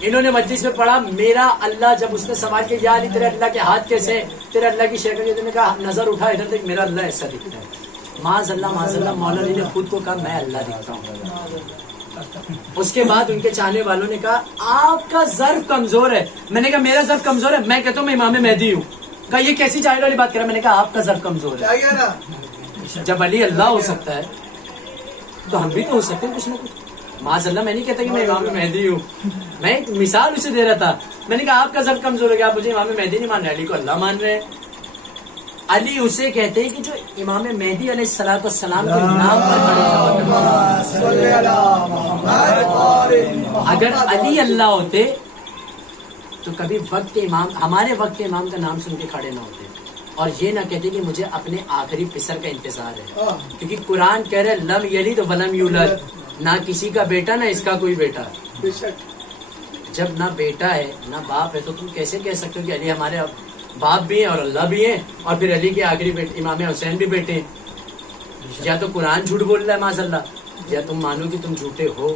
انہوں نے مجلس میں پڑھا میرا اللہ، جب اس نے سوال کیا یا علی تیرے اللہ کے ہاتھ کیسے، تیرے اللہ کی شکل، انہوں نے کہا نظر اٹھا ادھر دیکھ، میرا اللہ ایسا دکھتا ہے. معاذ اللہ مولا علی نے خود کو کہا میں اللہ دکھتا ہوں. اس کے بعد ان کے چاہنے والوں نے کہا آپ کا ظرف کمزور ہے. میں نے کہا میرا ظرف کمزور ہے؟ میں کہتا ہوں میں امام مہدی ہوں. کہا یہ کیسی جاہل والی بات کر رہا ہے؟ میں نے کہا آپ کا ظرف کمزور ہے. جب علی اللہ ہو سکتا ہے تو ہم بھی تو ہو سکتے ہیں کچھ نہ کچھ. معاذ اللہ میں نہیں کہتا کہ میں امام مہدی ہوں، میں ایک مثال اسے دے رہا تھا. میں نے کہا آپ کا ظرف کمزور ہے، آپ مجھے امام مہدی نہیں مان رہے، علی کو اللہ مان رہے ہیں. علی اسے کہتے ہیں کہ جو امام مہدی علیہ السلام کے نام پر کھڑے صلی اللہ محمد اور اگر علی اللہ ہوتے تو کبھی وقت امام ہمارے وقت امام کا نام سن کے کھڑے نہ ہوتے اور یہ نہ کہتے کہ مجھے اپنے آخری پسر کا انتظار ہے، کیونکہ قرآن کہہ رہے لم یلد ولم یولد، نہ کسی کا بیٹا نہ اس کا کوئی بیٹا۔ بے شک جب نہ بیٹا ہے نہ باپ ہے تو تم کیسے کہہ سکتے ہو کہ علی ہمارے باپ بھی ہیں اور اللہ بھی ہیں اور پھر علی کے آخری بیٹے امام حسین بھی بیٹے ہیں؟ یا تو قرآن جھوٹ بول رہا ہے معاذ اللہ، یا تم مانو کہ تم جھوٹے ہو۔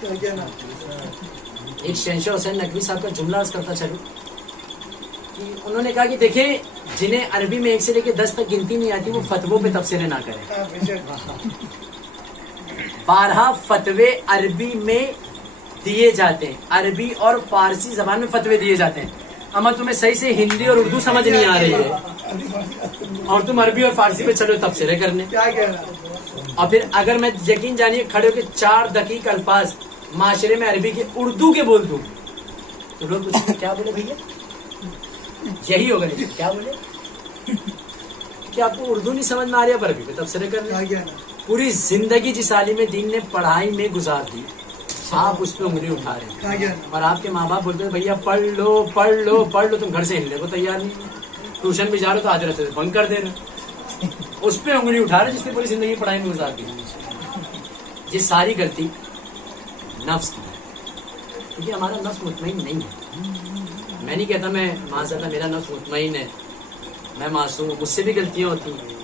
کیا کہنا؟ ایک شہنشاہ حسین نقوی صاحب کا جملہ عرض کرتا چلو کہ انہوں نے کہا کہ دیکھیں جنہیں عربی میں 1 سے لے کے 10 تک گنتی نہیں آتی وہ فتووں پہ تبصرے نہ کریں۔ بے شک 12 فتوے عربی میں دیے جاتے ہیں، عربی اور فارسی زبان میں فتوے دیے جاتے ہیں، اما تمہیں صحیح سے ہندی اور اردو سمجھ نہیں آ رہی ہے اور تم عربی اور فارسی پہ چلو تبصرے کرنے۔ کیا کہنا؟ اور پھر اگر میں یقین جانیے کھڑے ہو کے 4 دقیق الفاظ معاشرے میں عربی کے اردو کے بول دوں تو لوگ پوچھیں گے کیا بولے بھیا، یہی ہوگا نہیں کیا بولے کہ آپ کو اردو نہیں سمجھ میں آ رہی ہے عربی پہ تبصرے کرنے۔ کیا کہنا؟ پوری زندگی جس عالم دین نے پڑھائی میں گزار دی آپ اس پہ انگلی اٹھا رہے ہیں، کیا کہنا؟ اور آپ کے ماں باپ بولتے ہیں بھیا پڑھ لو پڑھ لو پڑھ لو، تم گھر سے ہلنے کو تیار نہیں، ٹیوشن بھی جا رہے ہو تو آدھے راستے سے بند کر دے رہے، اس پہ انگلی اٹھا رہے جس نے پوری زندگی پڑھائی میں گزار دی۔ یہ ساری غلطی نفس کی ہے، کیونکہ ہمارا نفس مطمئن نہیں ہے۔ میں نہیں کہتا میں معذرت میرا نفس مطمئن ہے، میں معصوم ہوں، مجھ سے بھی غلطیاں ہوتی ہیں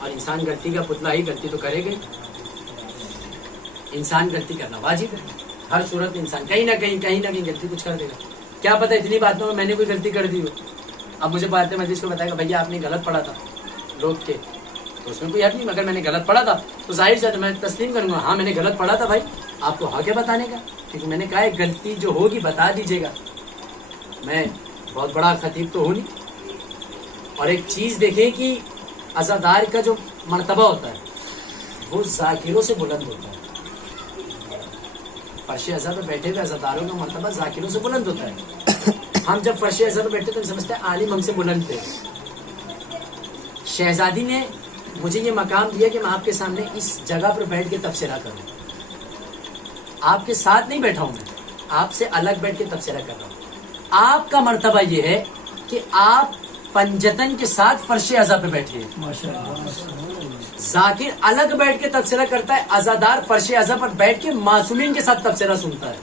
اور انسان غلطی کا پتلا ہی، غلطی تو کرے گا ہی۔ انسان غلطی کرنا واجب ہے، ہر صورت میں انسان کہیں نہ کہیں غلطی کچھ کر دے گا۔ کیا پتہ اتنی باتوں میں نے کوئی غلطی کر دی ہو، اب مجھے بات مجلس کو بتائے گا بھیا آپ نے غلط پڑھا تھا روک کے، تو اس میں کوئی حق نہیں، مگر میں نے غلط پڑھا تھا تو ظاہر سے میں تسلیم کروں گا ہاں میں نے غلط پڑھا تھا، بھائی آپ کو حق ہے بتانے کا، کیونکہ میں نے کہا ہے غلطی جو ہوگی بتا دیجیے گا، میں بہت بڑا خطیب تو ہوں نہیں۔ اور ایک چیز دیکھیں کہ عزادار کا جو مرتبہ ہوتا ہے وہ ذاکروں سے بلند ہوتا ہے، فرش عزا پہ بیٹھے ہوئے عزاداروں کا مرتبہ ذاکروں سے بلند ہوتا ہے۔ ہم جب فرش عزا پہ بیٹھے تو ہم سمجھتے ہیں عالم ہم سے بلند تھے۔ شہزادی نے مجھے یہ مقام دیا کہ میں آپ کے سامنے اس جگہ پر بیٹھ کے تبصرہ کروں، آپ کے ساتھ نہیں بیٹھا ہوں، میں آپ سے الگ بیٹھ کے تبصرہ کر رہا ہوں۔ آپ کا مرتبہ یہ ہے کہ آپ پنجتن کے ساتھ فرش عزا پہ بیٹھے ہیں۔ ذاکر الگ بیٹھ کے تبصرہ کرتا ہے، عزادار فرش عزا پر بیٹھ کے معصومین کے ساتھ تبصرہ سنتا ہے۔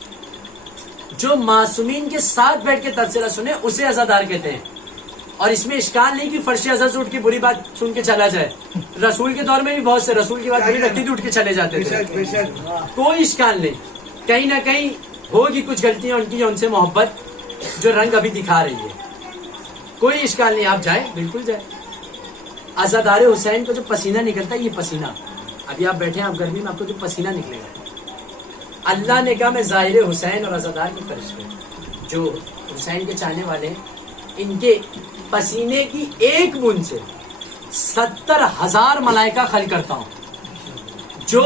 جو معصومین کے ساتھ بیٹھ کے تبصرہ سنے اسے عزادار کہتے ہیں۔ اور اس میں اشکال نہیں کہ فرش عزا سے اٹھ کے بری بات سن کے چلا جائے، رسول کے دور میں بھی بہت سے رسول کی بات بری لگتی تھی اٹھ کے چلے جاتے تھے، بے شک کوئی اشکال نہیں، کہیں نہ کہیں ہوگی کچھ غلطیاں ان کی، ان سے محبت جو رنگ ابھی دکھا رہی ہے، کوئی اشکال نہیں، آپ جائیں بالکل جائیں۔ عزادار حسین کو جو پسینہ نکلتا ہے، یہ پسینہ ابھی آپ بیٹھے ہیں، آپ گرمی میں آپ کو جو پسینہ نکلے گا، اللہ نے کہا میں ظاہر حسین اور عزادار کے فرشتے جو حسین کے چاہنے والے ہیں ان کے پسینے کی ایک بوند سے 70,000 ملائکہ خل کرتا ہوں، جو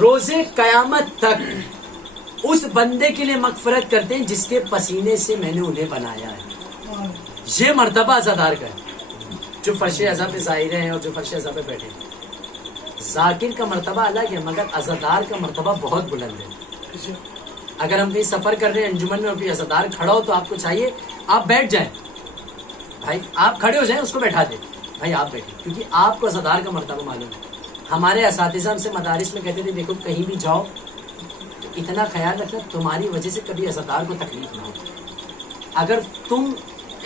روز قیامت تک اس بندے کے لیے مغفرت کرتے ہیں جس کے پسینے سے میں نے انہیں بنایا ہے۔ یہ مرتبہ عزادار کا ہے جو فرش عزا پہ ظاہر ہیں اور جو فرش عزا پہ بیٹھے ہیں۔ ذاکر کا مرتبہ الگ ہے مگر عزادار کا مرتبہ بہت بلند ہے۔ اگر ہم کہیں سفر کر رہے ہیں انجمن میں اور کوئی عزادار کھڑا ہو تو آپ کو چاہیے آپ بیٹھ جائیں، بھائی آپ کھڑے ہو جائیں، اس کو بیٹھا دیں، بھائی آپ بیٹھیں، کیونکہ آپ کو عزادار کا مرتبہ معلوم ہے۔ ہمارے اساتذہ ہم سے مدارس میں کہتے تھے دیکھو کہیں بھی جاؤ تو اتنا خیال رکھنا تمہاری وجہ سے کبھی عزادار کو تکلیف نہ ہو۔ اگر تم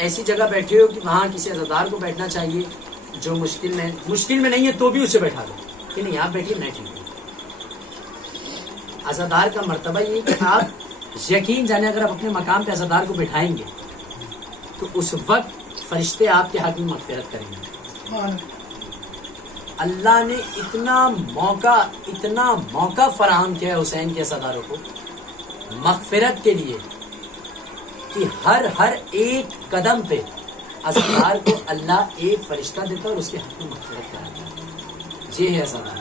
ایسی جگہ بیٹھے ہو کہ وہاں کسی عزادار کو بیٹھنا چاہیے جو مشکل میں نہیں ہے تو بھی اسے بیٹھا دو کہ نہیں آپ بیٹھیے میں ٹھیک ہوں۔ عزادار کا مرتبہ یہ کہ آپ یقین جانے اگر آپ اپنے مقام پہ عزادار کو بٹھائیں گے تو اس وقت فرشتے آپ کے حق میں مغفرت کریں گے۔ اللہ نے اتنا موقع فراہم کیا ہے حسین کے عزاداروں کو مغفرت کے لیے کہ ہر ایک قدم پہ عزادار کو اللہ ایک فرشتہ دیتا ہے اور اس کے حق میں مغفرت کراتا ہے۔ یہ ہے عزادار۔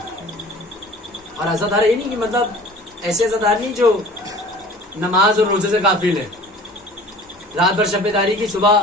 اور عزادار یہ نہیں کہ مطلب ایسے عزادار نہیں جو نماز اور روزے سے غافل ہے، رات بھر شب داری کی، صبح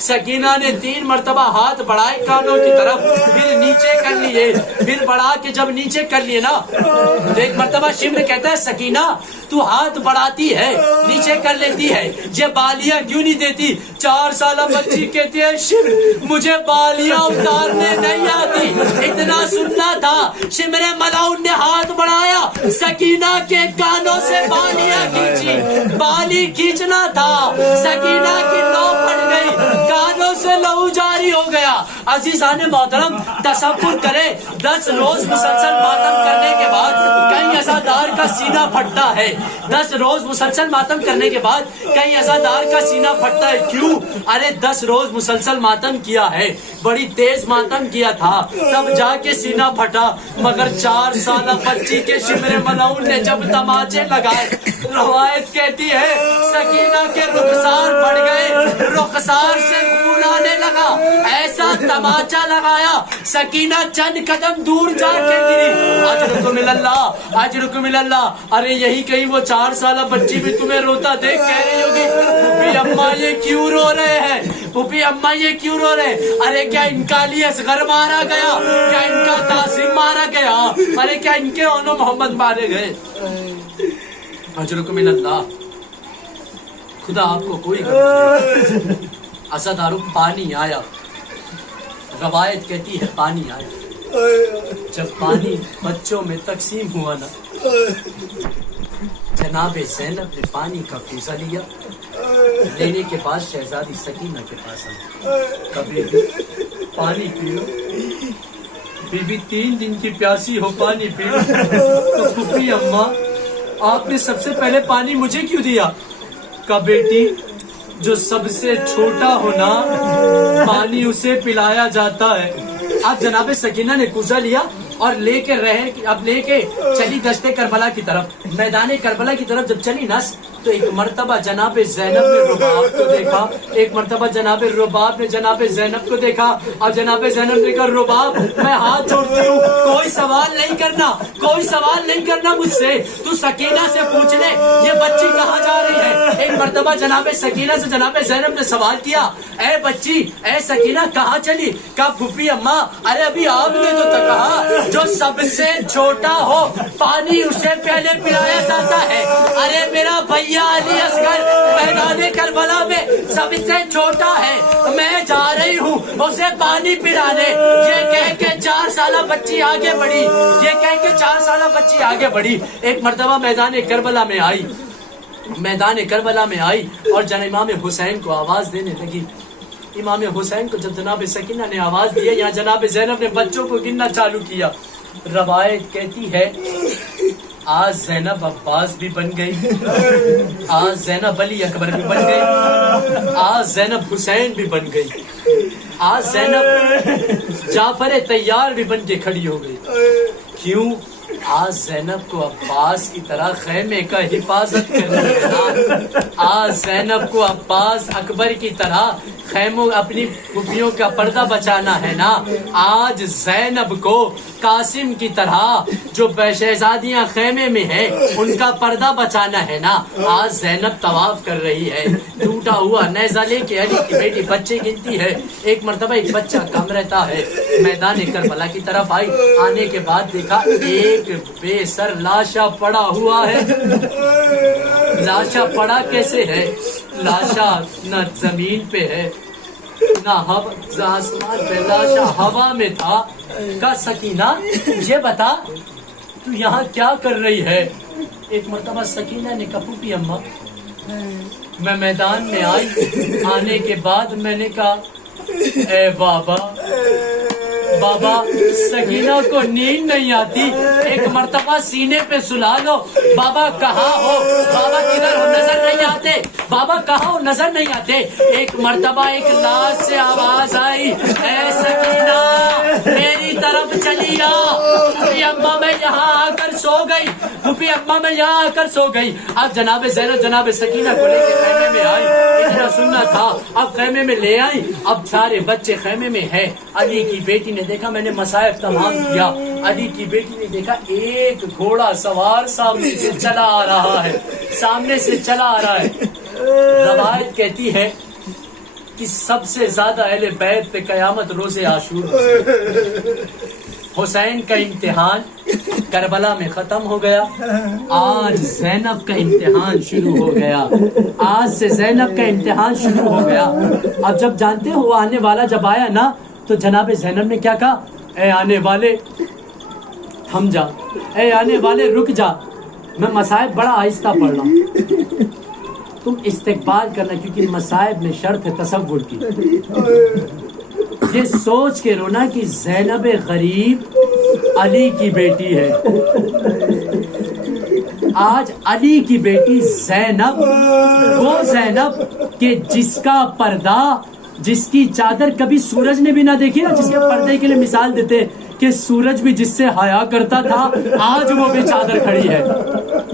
سکینہ نے 3 مرتبہ ہاتھ بڑھائے کانوں کی طرف، پھر نیچے کر لیے، پھر بڑھا کے جب نیچے کر لیے نا تو ایک مرتبہ شمر کہتا ہے سکینہ تو ہاتھ بڑھاتی ہے نیچے کر لیتی ہے، یہ بالیاں کیوں نہیں دیتی؟ 4 سالہ بچی کہتی ہے شمر مجھے بالیاں اتارنے نہیں آتی، اتنا سننا تھا شمر ملعون نے ہاتھ بڑھایا، سکینہ کے کانوں سے بالیاں کھینچی، بالی کھینچنا تھا، سکینہ کی لو پڑ گئی، کانوں سے لہو جاری ہو گیا۔ عزیزان محترم تصور کرے 10 روز مسلسل ماتم کرنے کے بعد کئی عزادار کا سینہ پھٹتا ہے، 10 روز مسلسل ماتم کرنے کے بعد کئی عزادار کا سینہ پھٹتا ہے، کیوں؟ ارے 10 روز مسلسل ماتم کیا ہے، بڑی تیز ماتم کیا تھا، تب جا کے سینہ پھٹا، مگر 4 سالہ بچی کے شمر ملعون نے جب تماچے لگائے، روایت کہتی ہے سکینہ کے رخسار بڑھ گئے، رخسار سے خون آنے لگا، ایسا تماچا لگایا سکینہ چند قدم دور جا کے گری۔ اجرکم اللہ، اجرکم اللہ۔ ارے یہی کہیں وہ 4 سالہ بچی بھی تمہیں روتا دیکھ کہہ رہی ہوگی پھوپھی اماں یہ کیوں رو رہے ہیں، پھوپھی اماں یہ کیوں رو رہے ہیں؟ ارے کیا ان کا علی اصغر مارا گیا؟ کیا ان کا قاسم مارا گیا؟ ارے کیا ان کے اونو محمد مارے گئے؟ اجرکم اللہ۔ خدا آپ کو کوئی غم نہیں۔ عزاداروں پانی آیا، روایت کہتی ہے پانی آیا، جب پانی بچوں میں تقسیم ہوا نا جناب زینب نے پانی کا کوزہ لیا، لینے کے بعد شہزادی سکینہ کے پاس آئی، کبھی بھی پانی پی لو، بی بی 3 دن کی پیاسی ہو پانی پی لو۔ تو پھوپھی اماں آپ نے سب سے پہلے پانی مجھے کیوں دیا؟ کہ بیٹی جو سب سے چھوٹا ہونا پانی اسے پلایا جاتا ہے۔ آج جناب سکینہ نے کوزہ لیا اور لے کے چلی دشت کربلا کی طرف، میدان کربلا کی طرف جب چلی نس تو ایک مرتبہ جناب زینب نے رباب کو دیکھا، ایک مرتبہ جناب رباب نے جناب زینب کو دیکھا، اور جناب زینب نے کہا رباب میں ہاتھ جوڑتی ہوں، کوئی سوال نہیں کرنا، کوئی سوال نہیں کرنا مجھ سے، تو سکینہ سے پوچھ لے یہ بچی کہاں جا رہی ہے۔ ایک مرتبہ جناب سکینہ سے جناب زینب نے سوال کیا اے بچی، اے سکینہ کہاں چلی؟ کہا پھوپھی اماں ارے ابھی آپ نے تو کہا جو سب سے چھوٹا ہو پانی اسے پہلے پلایا جاتا ہے۔ ارے میرا بھیا علی اصغر میدان کربلا میں سب سے چھوٹا ہے، میں جا رہی ہوں اسے پانی پلانے۔ یہ کہہ کے 4 سالہ بچی آگے بڑھی، یہ کہہ کے 4 سالہ بچی آگے بڑھی۔ ایک مرتبہ میدان کربلا میں آئی، میدان کربلا میں آئی اور امام حسین کو آواز دینے لگی۔ امام حسین کو جب جناب سکینہ نے آواز دی، یہاں جناب زینب نے بچوں کو گننا چالو کیا۔ روایت کہتی ہے آج زینب عباس بھی بن گئی، آج زینب علی اکبر بھی بن گئی، آج زینب حسین بھی بن گئی، آج زینب جعفر طیار بھی بن کے کھڑی ہو گئی۔ کیوں؟ آج زینب کو عباس کی طرح خیمے کا حفاظت کرنی ہے نا، آج زینب کو عباس اکبر کی طرح خیموں اپنی پھوپھیوں کا پردہ بچانا ہے نا، آج زینب کو قاسم کی طرح جو شہزادیاں خیمے میں ہیں ان کا پردہ بچانا ہے نا۔ آج زینب طواف کر رہی ہے ٹوٹا ہوا نیزہ لے کے، علی کی بیٹی بچے گنتی ہے۔ ایک مرتبہ ایک بچہ کم رہتا ہے، میدان کربلا کی طرف آئی، آنے کے بعد دیکھا ایک بے سر لاشا پڑا ہوا ہے۔ لاشا پڑا کیسے ہے؟ لاشا نہ زمین پہ ہے نہ آسمان پہ، لاشا ہوا میں تھا۔ کا سکینہ یہ بتا تو یہاں کیا کر رہی ہے؟ ایک مرتبہ سکینہ نے کہا پھوپھی اماں میں میدان میں آئی، آنے کے بعد میں نے کہا اے بابا بابا سکینہ کو نیند نہیں آتی، ایک مرتبہ سینے پہ سلا لو۔ بابا کہاں ہو؟ بابا کدھر ہو؟ نظر نہیں آتے، بابا کہاں ہو؟ نظر نہیں آتے۔ ایک مرتبہ ایک لاش سے آواز آئی اے سکینہ میری طرف چلی آ۔ پھوپھی اماں میں یہاں آ کر سو گئی، پھوپھی اماں میں یہاں آ کر سو گئی۔ اب جناب زینب جناب سکینہ کو لے کے خیمے میں آئی، اتنا سننا تھا، اب خیمے میں لے آئی، اب سارے بچے خیمے میں ہے۔ علی کی بیٹی نے دیکھا میں نے مصائب تمام کیا، علی کی بیٹی نے دیکھا ایک گھوڑا سوار سامنے سے چلا آ رہا ہے، سامنے سے چلا آ رہا ہے۔ روایت کہتی ہے کہ سب سے زیادہ اہل بیت پہ قیامت روز عاشور حسین کا امتحان کربلا میں ختم ہو گیا، آج زینب کا امتحان شروع ہو گیا، آج سے زینب کا امتحان شروع ہو گیا۔ اب جب جانتے ہو آنے والا جب آیا نا تو جناب زینب نے کیا کہا؟ اے آنے والے تھم جا، اے آنے والے رک جا، میں مصائب بڑا آہستہ پڑھ رہا ہوں، تم استقبال کرنا، کیونکہ مصائب میں شرط ہے تصور کی۔ یہ سوچ کے رونا کہ زینب غریب علی کی بیٹی ہے، آج علی کی بیٹی زینب، وہ زینب کہ جس کا پردہ، جس کی چادر کبھی سورج نے بھی نہ دیکھی نا، جس کے پردے کے لیے مثال دیتے کہ سورج بھی جس سے حیا کرتا تھا آج وہ بھی چادر کھڑی ہے۔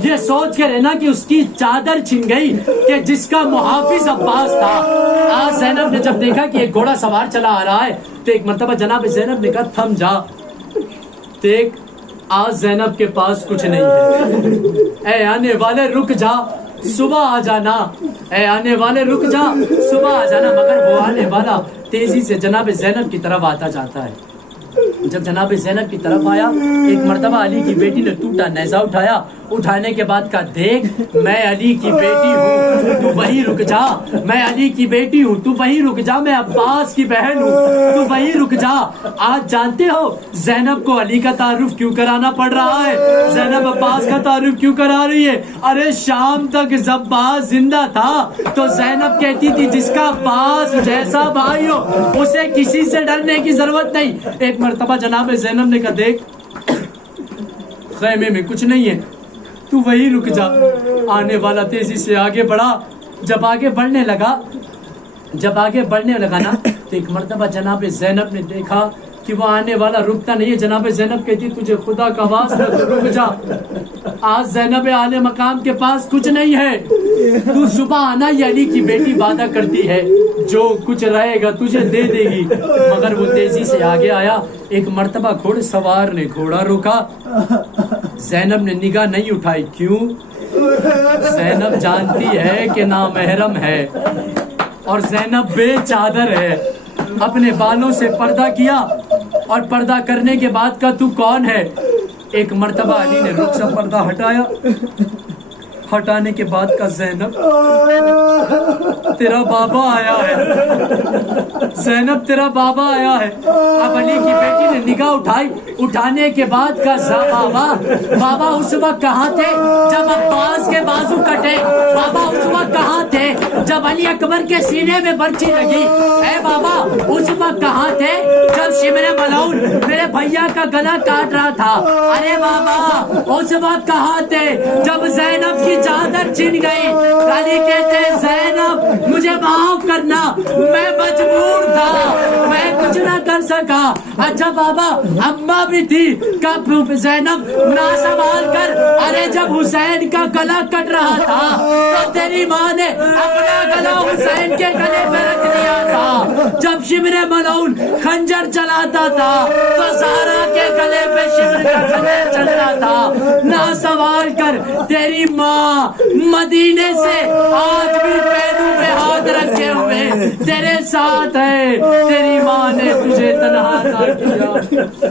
یہ سوچ کے رہنا کہ اس کی چادر چھن گئی کہ جس کا محافظ عباس تھا۔ آج زینب نے جب دیکھا کہ ایک گھوڑا سوار چلا آ رہا ہے تو ایک مرتبہ جناب زینب نے کہا تھم جا، دیکھ آج زینب کے پاس کچھ نہیں ہے، اے آنے والے رک جا، صبح آ جانا، اے آنے والے رک جا، صبح آ جانا۔ مگر وہ آنے والا تیزی سے جناب زینب کی طرف آتا جاتا ہے۔ جب جناب زینب کی طرف آیا، ایک مرتبہ علی کی بیٹی نے ٹوٹا نیزہ اٹھایا، اٹھانے کے بعد کہا دیکھ میں علی کی بیٹی ہوں، تو وہیں رک جا، میں علی کی بیٹی ہوں، تو وہیں رک جا، میں عباس کی بہن ہوں، تو وہیں رک جا۔ آج جانتے ہو زینب کو علی کا تعارف کیوں کرانا پڑ رہا ہے؟ زینب عباس کا تعارف کیوں کرا رہی ہے؟ ارے شام تک جب عباس زندہ تھا تو زینب کہتی تھی جس کا عباس جیسا بھائی ہو اسے کسی سے ڈرنے کی ضرورت نہیں۔ ایک مرتبہ جناب زینب نے کہا دیکھ خیمے میں کچھ نہیں ہے، تو وہی رک جا۔ آنے والا تیزی سے آگے بڑھا، جب آگے بڑھنے لگا نا تو ایک مرتبہ جناب زینب نے دیکھا کہ وہ آنے والا رکتا نہیں ہے۔ جناب زینب کہتی تجھے خدا کا واسطہ تو رک جا، آج زینب اعلی مقام کے پاس کچھ نہیں ہے، تو صبح آنا، یہ علی کی بیٹی وعدہ کرتی ہے جو کچھ رہے گا تجھے دے دے گی۔ مگر وہ تیزی سے آگے آیا، ایک مرتبہ گھوڑ سوار نے گھوڑا روکا، زینب نے نگاہ نہیں اٹھائی، کیوں؟ زینب جانتی ہے کہ نامحرم ہے اور زینب بے چادر ہے، اپنے بالوں سے پردہ کیا اور پردہ کرنے کے بعد کا تو کون ہے؟ ایک مرتبہ علی نے رخ سے پردہ ہٹایا، ہٹانے کے بعد کا زینب تیرا بابا آیا ہے، زینب تیرا بابا آیا ہے۔ اب علی کی بیٹی نے نگاہ اٹھائی، اٹھانے کے بعد کا بابا اس وقت کہاں تھے جب عباس کے بازو کٹے؟ بابا اس وقت کہاں تھے جب علی اکبر کے سینے میں برچی لگی؟ اے بابا اس وقت کہاں تھے جب شمر ملعون میرے بھیا کا گلا کاٹ رہا تھا؟ ارے بابا اس وقت کہاں تھے جب زینب کی چادر چھن گئی؟ علی کہتے زینب مجھے معاف کرنا، میں مجبور تھا، میں کچھ نہ کر سکا۔ اچھا بابا اماں بھی تھی، کب زینب نہ سنبھال کر، ارے جب حسین کا گلا کٹ رہا تھا تو تیری ماں نے اپنا گلا حسین کے گلے پہ رکھ دیا تھا، جب شمر ملعون خنجر چلاتا تھا تو زہرا کے گلے پہ شمر کا خنجر چل رہا تھا۔ نہ سوال کر تیری ماں مدینے سے آج بھی پہلو پہ ہاتھ رکھے ہوئے تیرے ساتھ ہے، تیری ماں نے تجھے تنہا نہ کیا۔